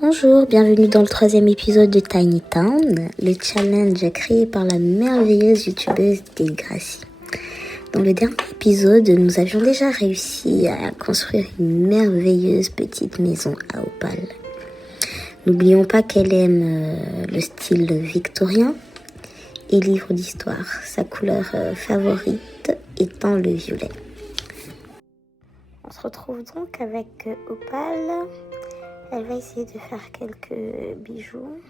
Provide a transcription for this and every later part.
Bonjour, bienvenue dans le 3e épisode de Tiny Town, le challenge créé par la merveilleuse youtubeuse Degracie. Dans le dernier épisode, nous avions déjà réussi à construire une merveilleuse petite maison à Opal. N'oublions pas qu'elle aime le style victorien et livre d'histoire, sa couleur favorite étant le violet. On se retrouve donc avec Opal. Elle va essayer de faire quelques bijoux.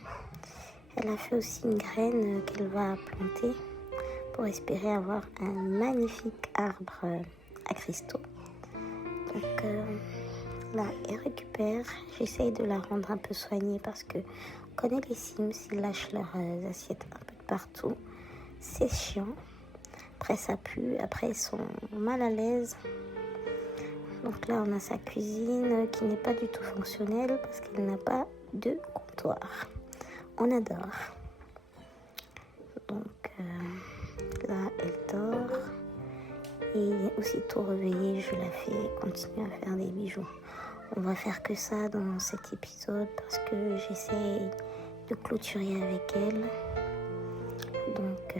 Elle a fait aussi une graine qu'elle va planter pour espérer avoir un magnifique arbre à cristaux. Donc là, elle récupère. J'essaye de la rendre un peu soignée parce que on connaît les Sims, ils lâchent leurs assiettes un peu de partout. C'est chiant. Après, ça pue. Après, ils sont mal à l'aise. Donc là, on a sa cuisine qui n'est pas du tout fonctionnelle parce qu'elle n'a pas de comptoir. On adore. Donc là, elle dort. Et aussitôt réveillée, je la fais continuer à faire des bijoux. On va faire que ça dans cet épisode parce que j'essaie de clôturer avec elle. Donc,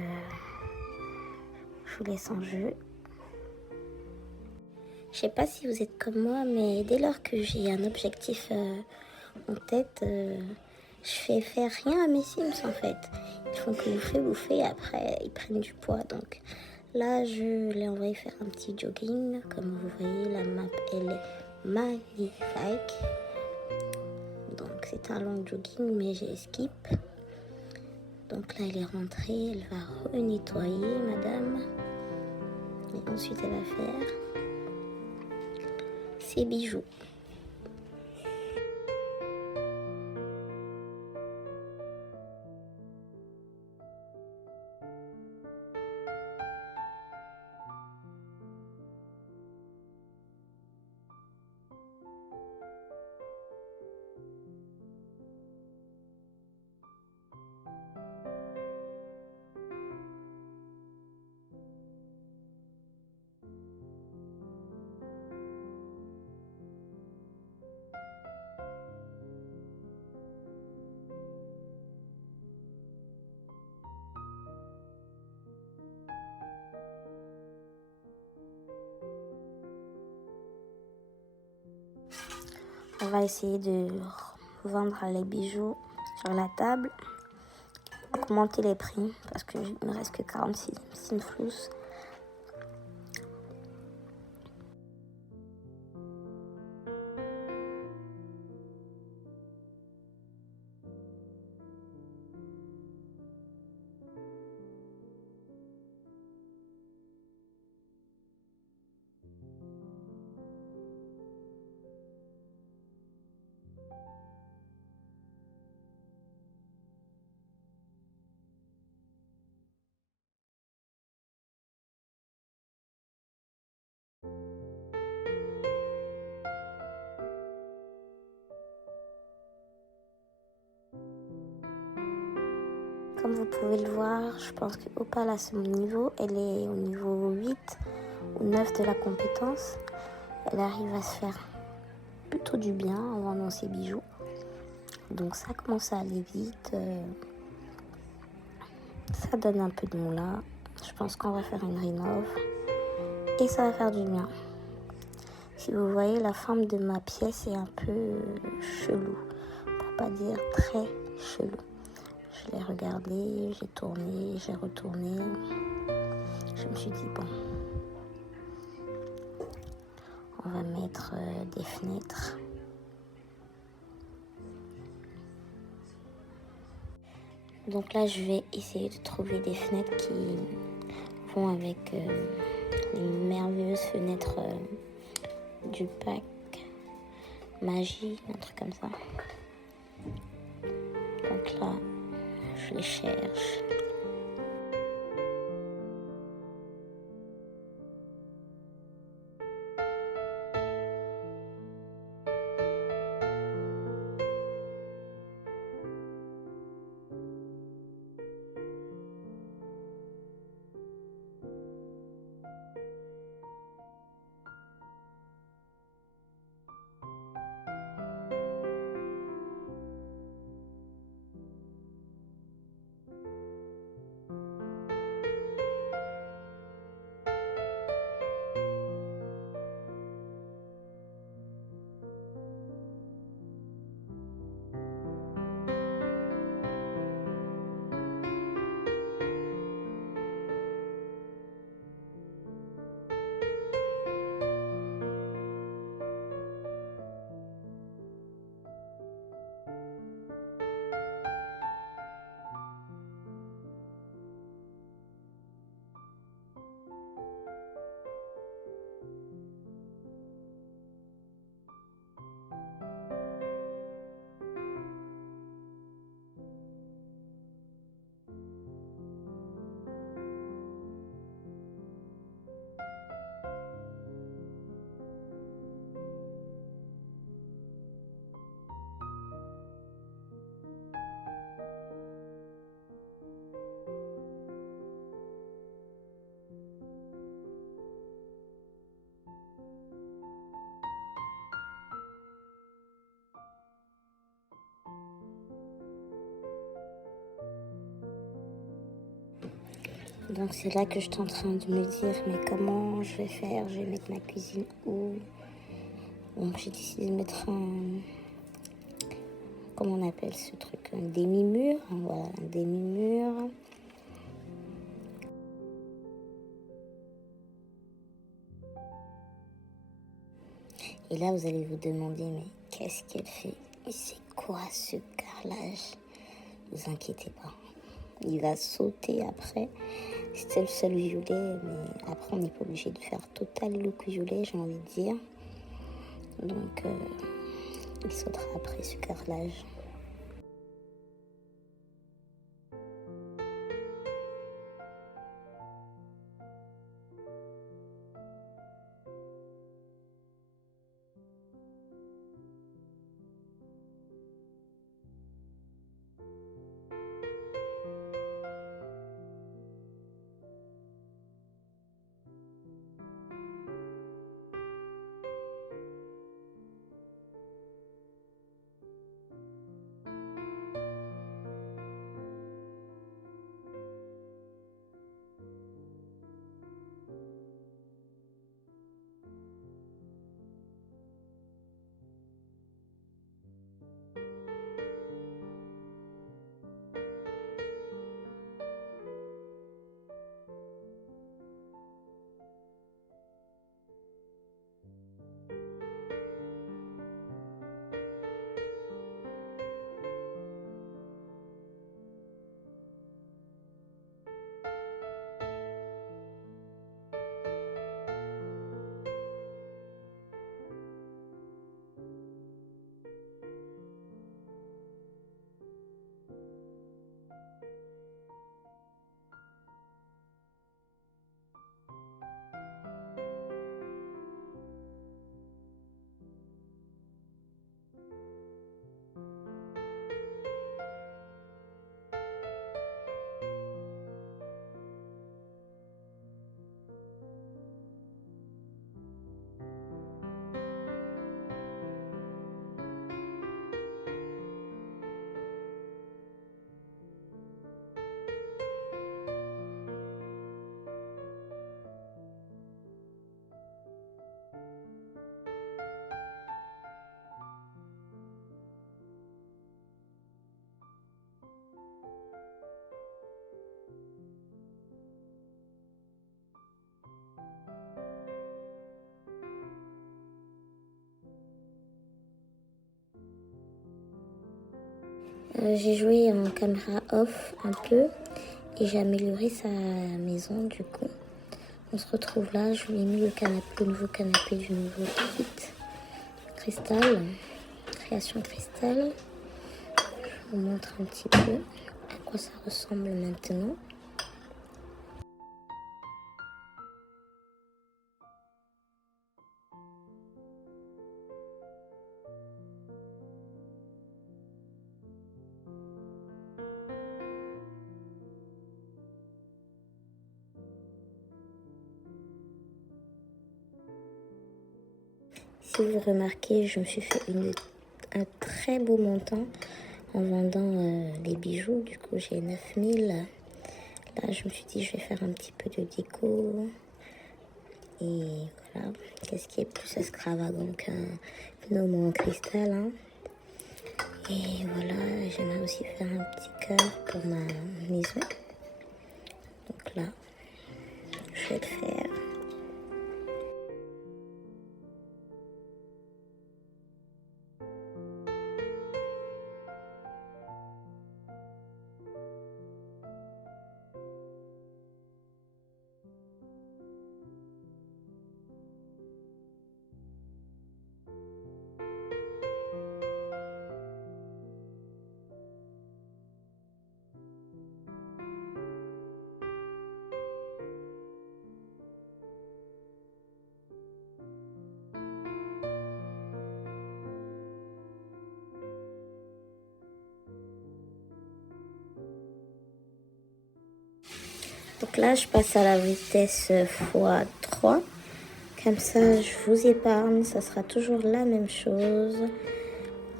je vous laisse en jeu. Je sais pas si vous êtes comme moi, mais dès lors que j'ai un objectif en tête, je fais faire rien à mes Sims en fait. Ils font que bouffer et après ils prennent du poids. Donc là, je l'ai envoyé faire un petit jogging. Comme vous voyez, la map elle est magnifique. Donc c'est un long jogging, mais j'ai skip. Donc là, elle est rentrée, elle va renettoyer, madame. Et ensuite, elle va faire ses bijoux. On va essayer de vendre les bijoux sur la table, augmenter les prix parce qu'il ne me reste que 46 Simflous. Comme vous pouvez le voir, je pense que Opal à son niveau, elle est au niveau 8 ou 9 de la compétence. Elle arrive à se faire plutôt du bien en vendant ses bijoux. Donc ça commence à aller vite. Ça donne un peu de moula. Je pense qu'on va faire une rénov. Et ça va faire du bien. Si vous voyez, la forme de ma pièce est un peu chelou. Pour pas dire très chelou. Je l'ai regardé, j'ai tourné, j'ai retourné. Je me suis dit, bon, on va mettre des fenêtres. Donc là, je vais essayer de trouver des fenêtres qui vont avec les merveilleuses fenêtres du pack magie, un truc comme ça. Donc là, je les cherche. Donc c'est là que je suis en train de me dire, mais comment je vais faire? Je vais mettre ma cuisine où? Donc j'ai décidé de mettre un... Comment on appelle ce truc? Un demi-mur. Voilà, un demi-mur. Et là, vous allez vous demander, mais qu'est-ce qu'elle fait? Et c'est quoi ce carrelage? Ne vous inquiétez pas. Il va sauter après. C'était le seul violet, mais après, on n'est pas obligé de faire total look violet, j'ai envie de dire. Donc, il sautera après ce carrelage. J'ai joué en caméra off un peu et j'ai amélioré sa maison du coup. On se retrouve là, je lui ai mis le nouveau canapé du nouveau kit Cristal, création Cristal. Je vous montre un petit peu à quoi ça ressemble maintenant. Si vous remarquez, je me suis fait un très beau montant en vendant les bijoux. Du coup, j'ai 9000. Là, je me suis dit, je vais faire un petit peu de déco. Et voilà, qu'est-ce qui est plus extravagant qu'un gnome en cristal, hein. Et voilà, j'aimerais aussi faire un petit cœur pour ma maison. Donc là, je vais le faire. Donc là, je passe à la vitesse x3. Comme ça, je vous épargne. Ça sera toujours la même chose.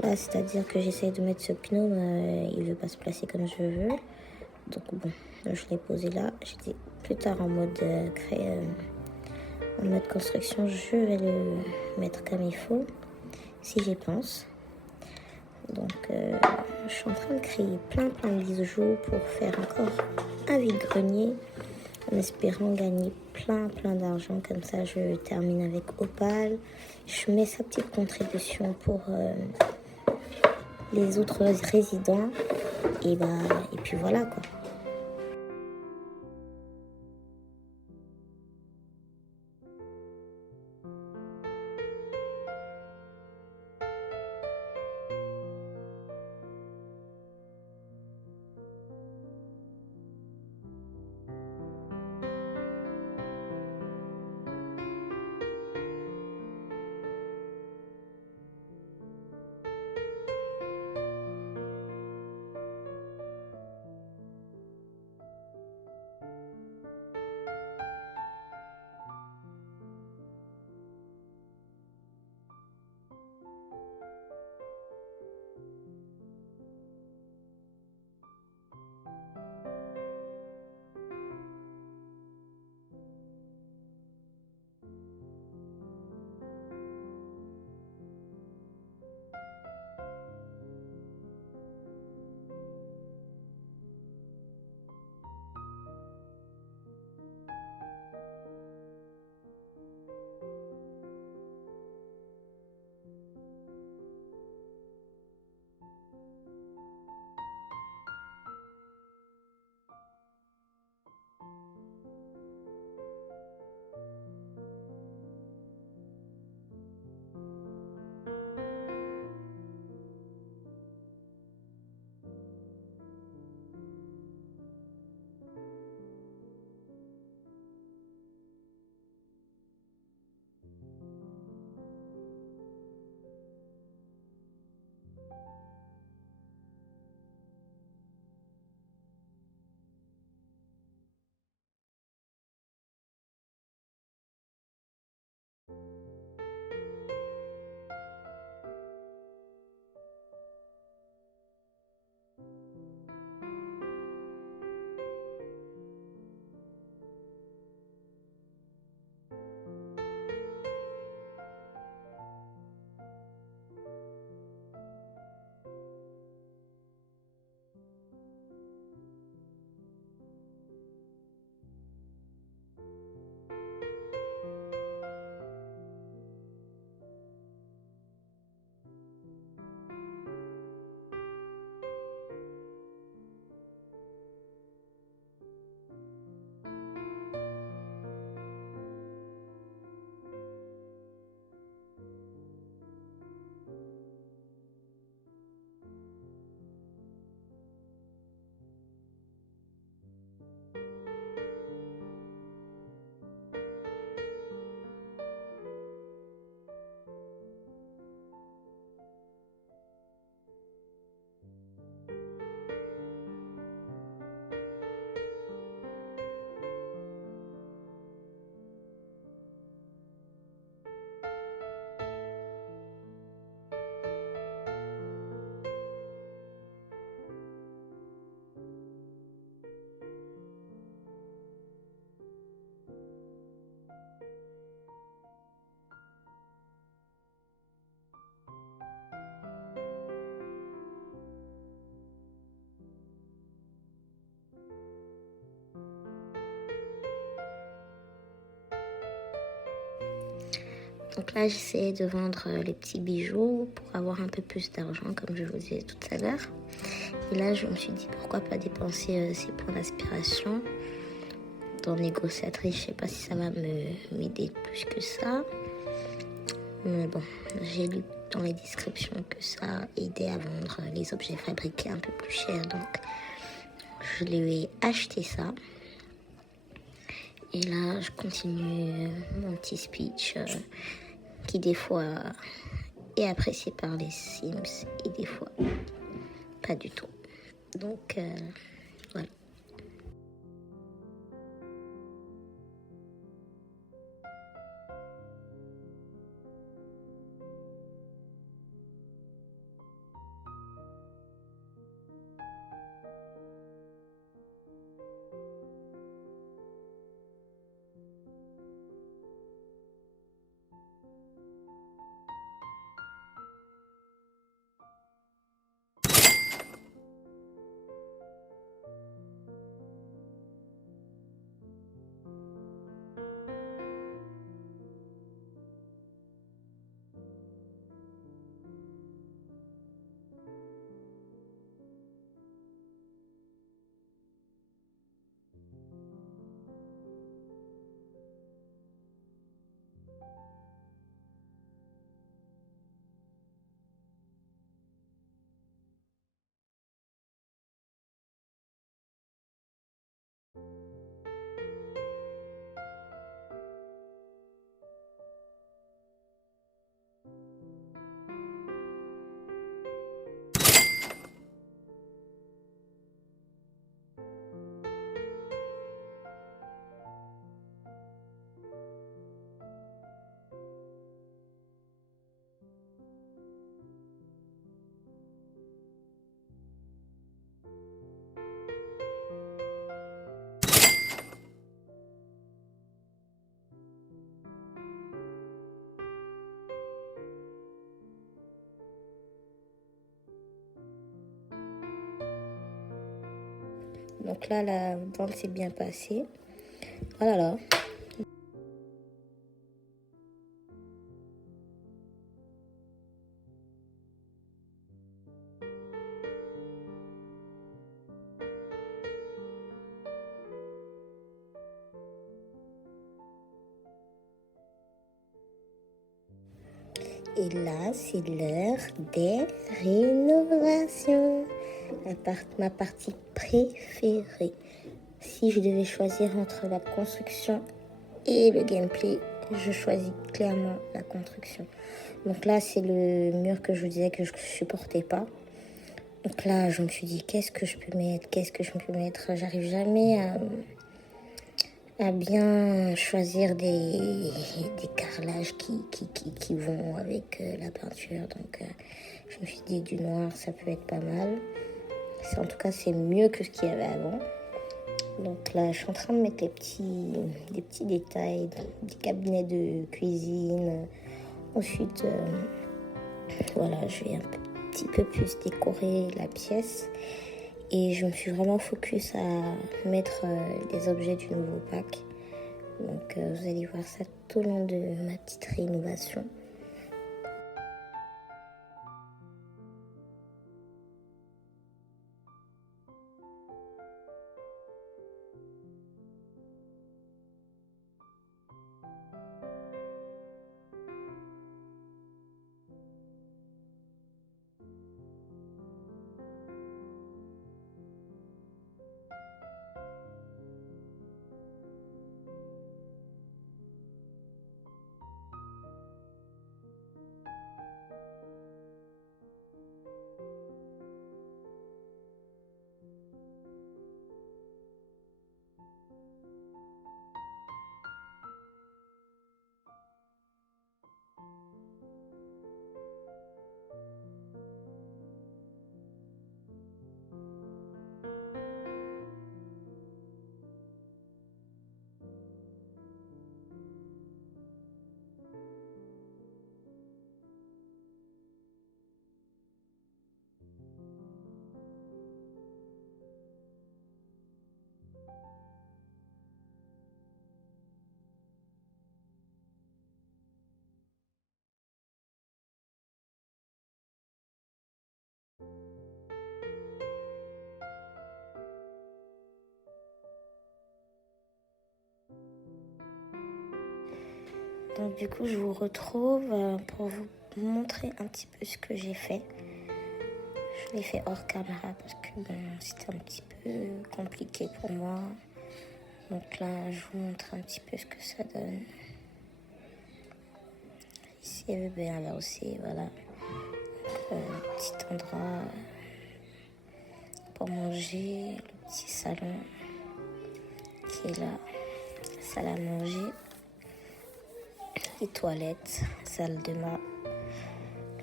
Là, c'est-à-dire que j'essaye de mettre ce gnome. Il ne veut pas se placer comme je veux. Donc bon, je l'ai posé là. J'ai dit, plus tard en mode en mode construction, je vais le mettre comme il faut, si j'y pense. Donc, je suis en train de créer plein de bijoux pour faire encore un vide-grenier en espérant gagner plein d'argent. Comme ça, je termine avec Opal. Je mets sa petite contribution pour les autres résidents. Et puis voilà quoi. Donc là, j'essayais de vendre les petits bijoux pour avoir un peu plus d'argent, comme je vous disais tout à l'heure. Et là, je me suis dit, pourquoi pas dépenser ces points d'inspiration dans négociatrice. Je sais pas si ça va m'aider plus que ça. Mais bon, j'ai lu dans les descriptions que ça aidait à vendre les objets fabriqués un peu plus cher. Donc, je lui ai acheté ça. Et là, je continue mon petit speech qui des fois est apprécié par les Sims et des fois pas du tout. Donc, voilà. Donc là, la vente s'est bien passée. Voilà. Et là, c'est l'heure des rénovations. Ma partie préférée. Si je devais choisir entre la construction et le gameplay, je choisis clairement la construction. Donc là, c'est le mur que je vous disais que je ne supportais pas. Donc là, je me suis dit, qu'est-ce que je peux mettre? J'arrive jamais à bien choisir des carrelages qui vont avec la peinture. Donc je me suis dit, du noir, ça peut être pas mal. En tout cas, c'est mieux que ce qu'il y avait avant. Donc là, je suis en train de mettre des petits détails, des cabinets de cuisine. Ensuite, voilà, je vais un petit peu plus décorer la pièce. Et je me suis vraiment focus à mettre les objets du nouveau pack. Donc vous allez voir ça tout au long de ma petite rénovation. Donc du coup, je vous retrouve pour vous montrer un petit peu ce que j'ai fait. Je l'ai fait hors caméra parce que c'était un petit peu compliqué pour moi. Donc là, je vous montre un petit peu ce que ça donne. Ici, là aussi, voilà. Petit endroit pour manger, le petit salon qui est là, salle à manger, les toilettes, salle de bain,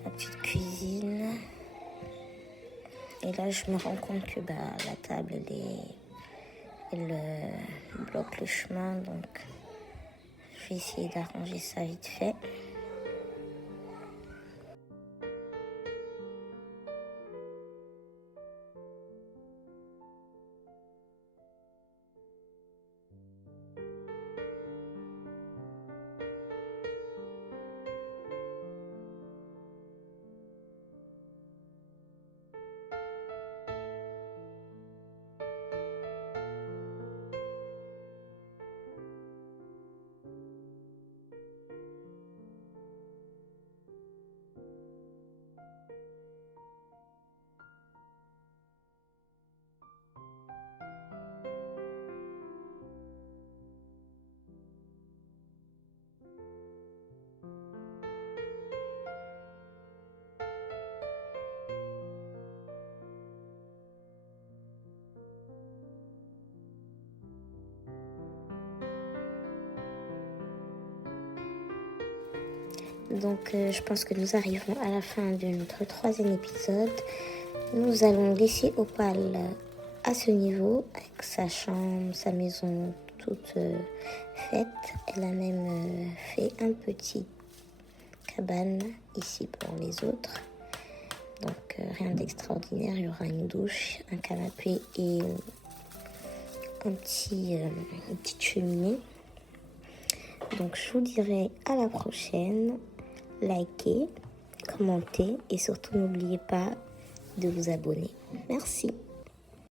la petite cuisine. Et là, je me rends compte que la table, elle bloque le chemin. Donc, je vais essayer d'arranger ça vite fait. Donc je pense que nous arrivons à la fin de notre 3e épisode. Nous allons laisser Opal à ce niveau, avec sa chambre, sa maison toute faite. Elle a même fait un petit cabane ici pour les autres. Donc rien d'extraordinaire, il y aura une douche, un canapé et une petite cheminée. Donc je vous dirai à la prochaine. Likez, commentez et surtout n'oubliez pas de vous abonner. Merci.